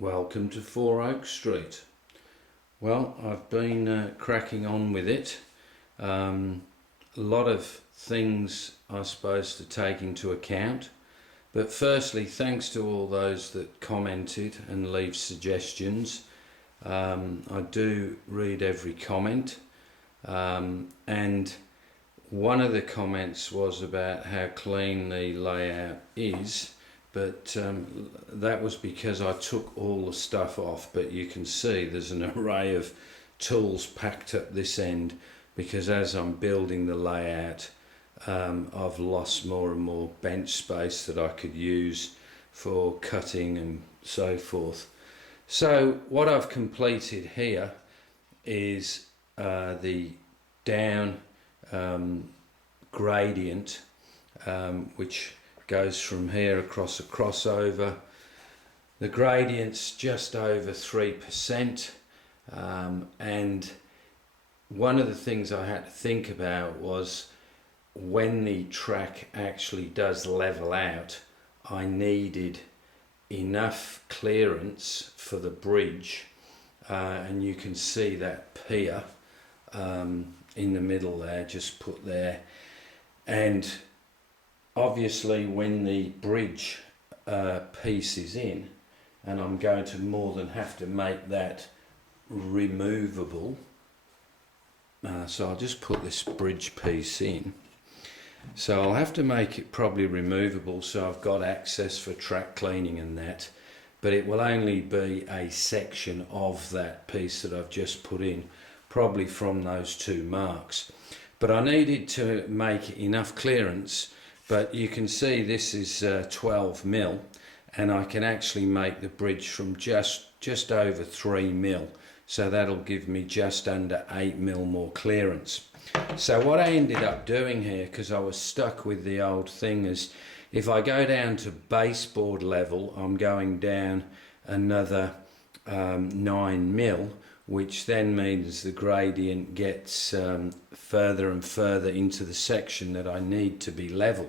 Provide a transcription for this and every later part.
Welcome to 4 Oak Street. Well, I've been cracking on with it. A lot of things I suppose to take into account. But firstly, thanks to all those that commented and leave suggestions. I do read every comment. And one of the comments was about how clean the layout is. But that was because I took all the stuff off, but you can see there's an array of tools packed up this end because as I'm building the layout I've lost more and more bench space that I could use for cutting and so forth. So what I've completed here is the down gradient which goes from here across a crossover. The gradient's just over 3%, and one of the things I had to think about was when the track actually does level out, I needed enough clearance for the bridge, and you can see that pier in the middle there, just put there. And obviously when the bridge piece is in, and I'm going to more than have to make that removable, so I'll just put this bridge piece in. So I'll have to make it probably removable so I've got access for track cleaning and that, but it will only be a section of that piece that I've just put in, probably from those two marks. But I needed to make enough clearance. But you can see this is 12 mil, and I can actually make the bridge from just over 3 mil. So that'll give me just under 8 mil more clearance. So what I ended up doing here, because I was stuck with the old thing, is if I go down to baseboard level, I'm going down another 9 mil, which then means the gradient gets further and further into the section that I need to be level.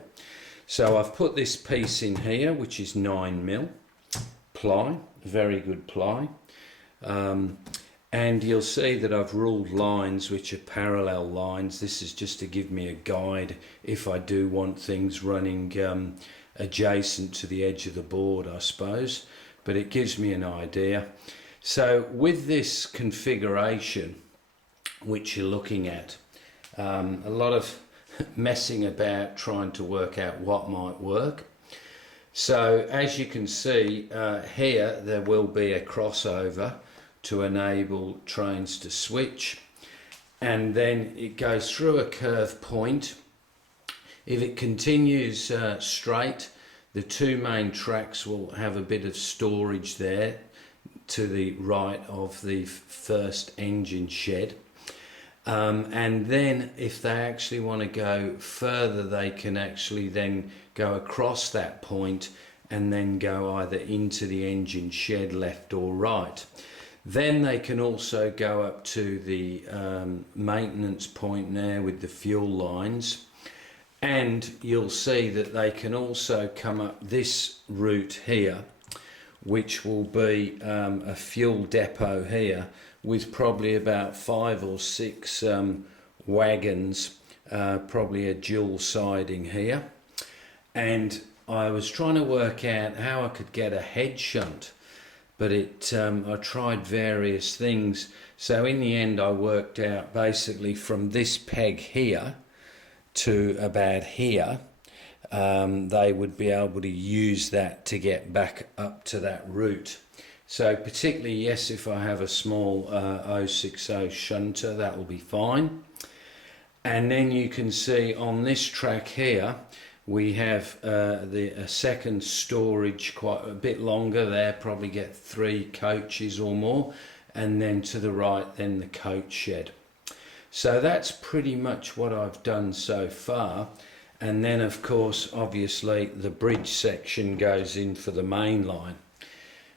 So I've put this piece in here, which is 9 mil ply, very good ply. And you'll see that I've ruled lines which are parallel lines. This is just to give me a guide if I do want things running adjacent to the edge of the board, I suppose, but it gives me an idea. So with this configuration which you're looking at, a lot of messing about trying to work out what might work. So as you can see here, there will be a crossover to enable trains to switch, and then it goes through a curve point. If it continues straight, the two main tracks will have a bit of storage there to the right of the first engine shed, and then if they actually want to go further, they can actually then go across that point and then go either into the engine shed left or right. Then they can also go up to the maintenance point there with the fuel lines, and you'll see that they can also come up this route here, which will be a fuel depot here with probably about 5 or 6 wagons, probably a dual siding here. And I was trying to work out how I could get a head shunt, but I tried various things. So in the end I worked out basically from this peg here to about here, they would be able to use that to get back up to that route. So particularly, yes, if I have a small 060 shunter, that will be fine. And then you can see on this track here, we have a second storage, quite a bit longer there, probably get 3 coaches or more, and then to the right, then the coach shed. So that's pretty much what I've done so far. And then of course, obviously, the bridge section goes in for the main line.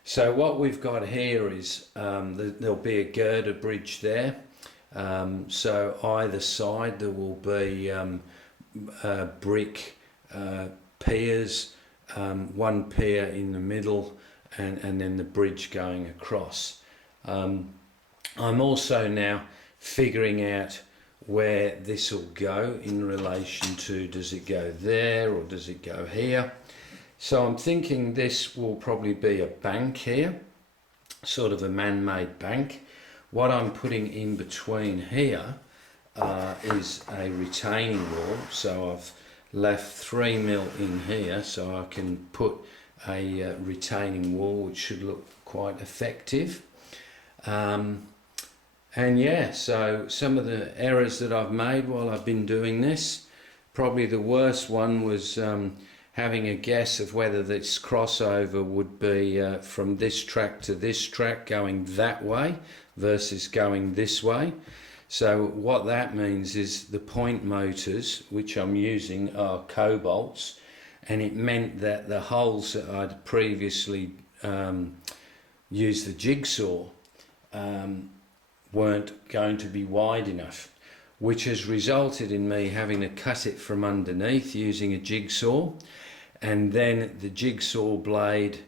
So what we've got here is there'll be a girder bridge there. So either side there will be brick piers, one pier in the middle, and then the bridge going across. I'm also now figuring out where this will go in relation to, does it go there or does it go here? So I'm thinking this will probably be a bank here, sort of a man-made bank. What I'm putting in between here is a retaining wall. So I've left 3mm in here so I can put a retaining wall, which should look quite effective. And yeah, so some of the errors that I've made while I've been doing this, probably the worst one was having a guess of whether this crossover would be from this track to this track going that way versus going this way. So what that means is the point motors which I'm using are cobalts, and it meant that the holes that I'd previously used the jigsaw weren't going to be wide enough, which has resulted in me having to cut it from underneath using a jigsaw, and then the jigsaw blade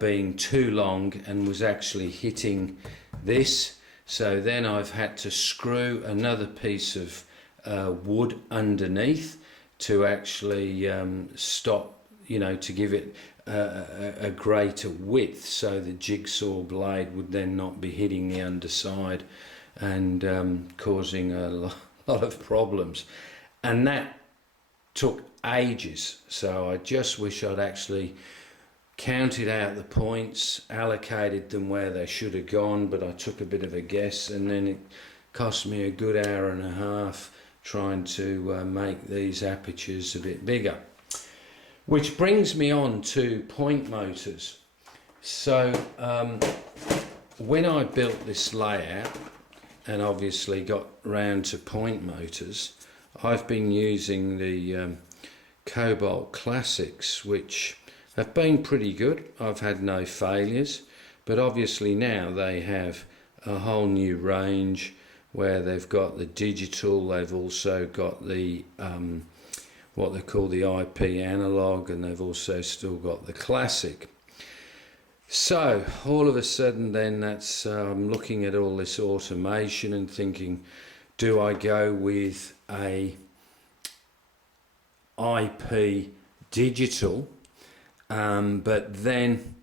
being too long and was actually hitting this. So then I've had to screw another piece of wood underneath to actually stop, to give it a greater width, so the jigsaw blade would then not be hitting the underside and causing a lot of problems. And that took ages, so I just wish I'd actually counted out the points, allocated them where they should have gone, but I took a bit of a guess, and then it cost me a good hour and a half trying to make these apertures a bit bigger. Which brings me on to point motors. So when I built this layout and obviously got round to point motors, I've been using the Cobalt Classics, which have been pretty good. I've had no failures, but obviously now they have a whole new range where they've got the digital, they've also got the what they call the IP analog, and they've also still got the classic. So all of a sudden then that's I'm looking at all this automation and thinking, do I go with a IP digital, but then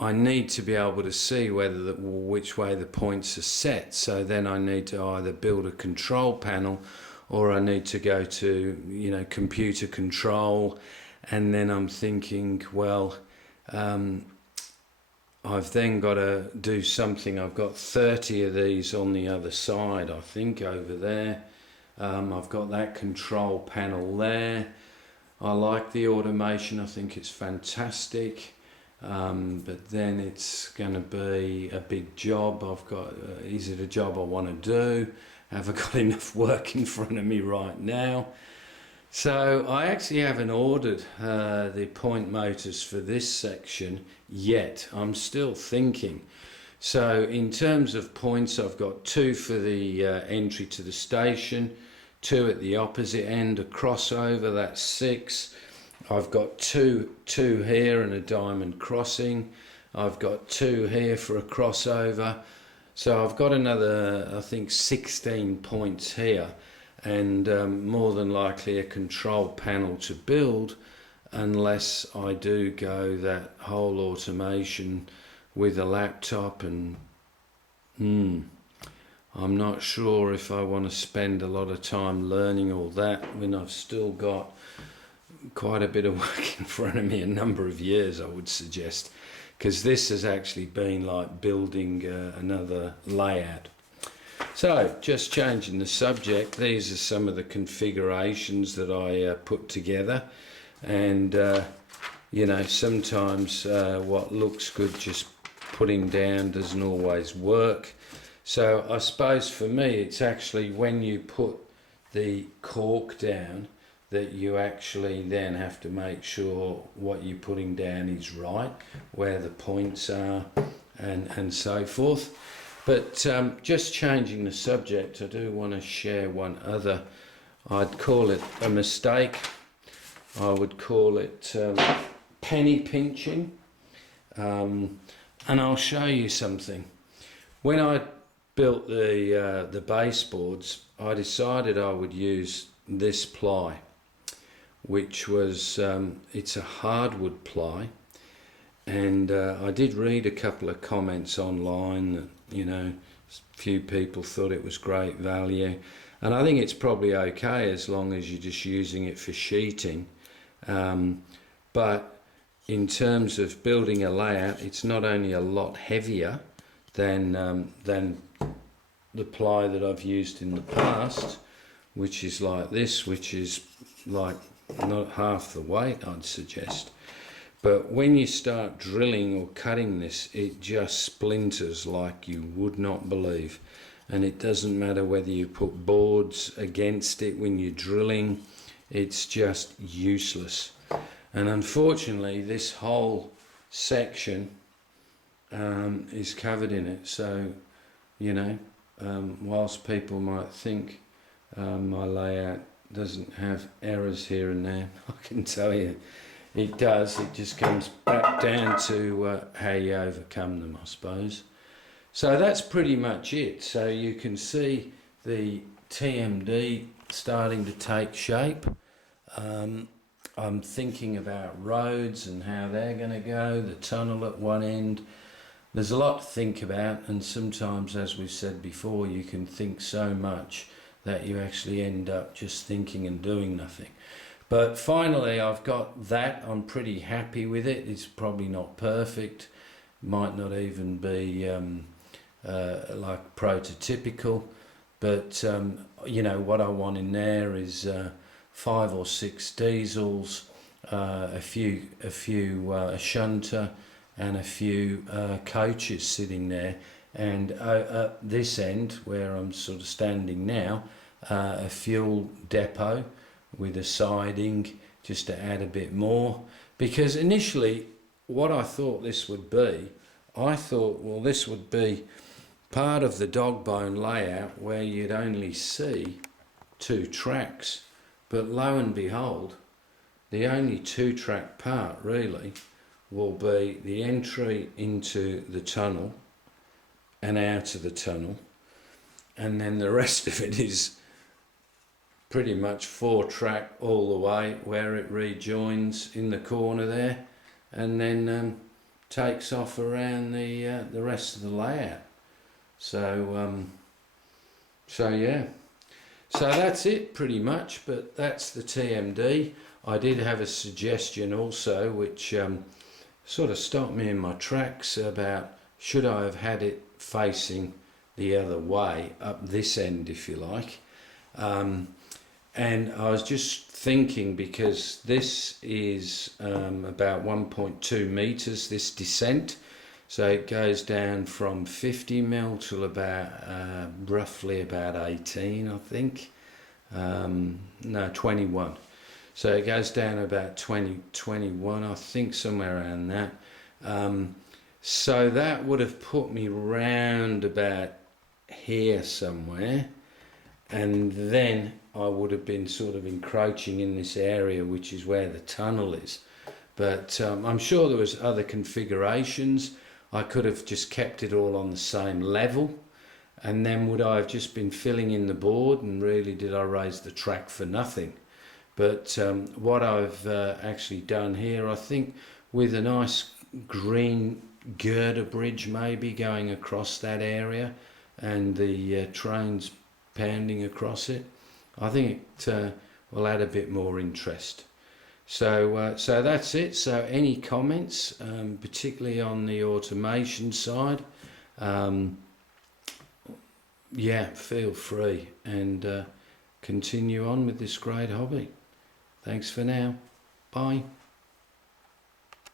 I need to be able to see whether which way the points are set. So then I need to either build a control panel, or I need to go to computer control. And then I'm thinking, well, I've then got to do something. I've got 30 of these on the other side, I think, over there. I've got that control panel there. I like the automation, I think it's fantastic, but then it's going to be a big job. Is it a job I want to do? Have I got enough work in front of me right now? So I actually haven't ordered the point motors for this section yet. I'm still thinking. So in terms of points, I've got 2 for the entry to the station, 2 at the opposite end, a crossover, that's 6. I've got two here and a diamond crossing. I've got 2 here for a crossover. So I've got another, I think, 16 points here, and more than likely a control panel to build, unless I do go that whole automation with a laptop. And I'm not sure if I want to spend a lot of time learning all that when I've still got quite a bit of work in front of me, a number of years I would suggest, because this has actually been like building another layout. So just changing the subject, these are some of the configurations that I put together, and sometimes what looks good just putting down doesn't always work. So I suppose for me it's actually when you put the cork down that you actually then have to make sure what you're putting down is right, where the points are and so forth. But just changing the subject, I do want to share one other, I'd call it a mistake. I would call it penny pinching. And I'll show you something. When I built the baseboards, I decided I would use this ply, which was it's a hardwood ply, and I did read a couple of comments online that, you know, a few people thought it was great value, and I think it's probably okay as long as you're just using it for sheeting. But in terms of building a layout, it's not only a lot heavier than the ply that I've used in the past, which is like this, which is like not half the weight, I'd suggest. But when you start drilling or cutting this, it just splinters like you would not believe. And it doesn't matter whether you put boards against it when you're drilling, it's just useless. And unfortunately, this whole section is covered in it. So, you know, whilst people might think my layout doesn't have errors here and there, I can tell you it does. It just comes back down to how you overcome them, I suppose. So that's pretty much it. So you can see the TMD starting to take shape. I'm thinking about roads and how they're going to go, the tunnel at one end. There's a lot to think about, and sometimes, as we've said before, you can think so much that you actually end up just thinking and doing nothing. But finally, I've got that. I'm pretty happy with it. It's probably not perfect, might not even be like prototypical, but you know, what I want in there is 5 or 6 diesels, a shunter, and a few coaches sitting there, and at this end where I'm sort of standing now, a fuel depot with a siding just to add a bit more, because initially what I thought this would be, I thought, well, this would be part of the dog bone layout where you'd only see 2 tracks, but lo and behold, the only 2-track part really will be the entry into the tunnel and out of the tunnel, and then the rest of it is pretty much 4-track all the way, where it rejoins in the corner there, and then takes off around the rest of the layout. So yeah, so that's it pretty much. But that's the TMD. I did have a suggestion also, which sort of stopped me in my tracks, about should I have had it facing the other way, up this end if you like. And I was just thinking, because this is about 1.2 meters, this descent, so it goes down from 50 mil to about roughly about 18, I think. No, 21. So it goes down about 21, I think, somewhere around that. So that would have put me round about here somewhere, and then I would have been sort of encroaching in this area, which is where the tunnel is. But I'm sure there was other configurations. I could have just kept it all on the same level, and then would I have just been filling in the board, and really did I raise the track for nothing? But what I've actually done here, I think, with a nice green girder bridge maybe going across that area, and the trains pounding across it, I think it will add a bit more interest. So that's it. So any comments, particularly on the automation side, yeah, feel free, and continue on with this great hobby. Thanks for now. Bye.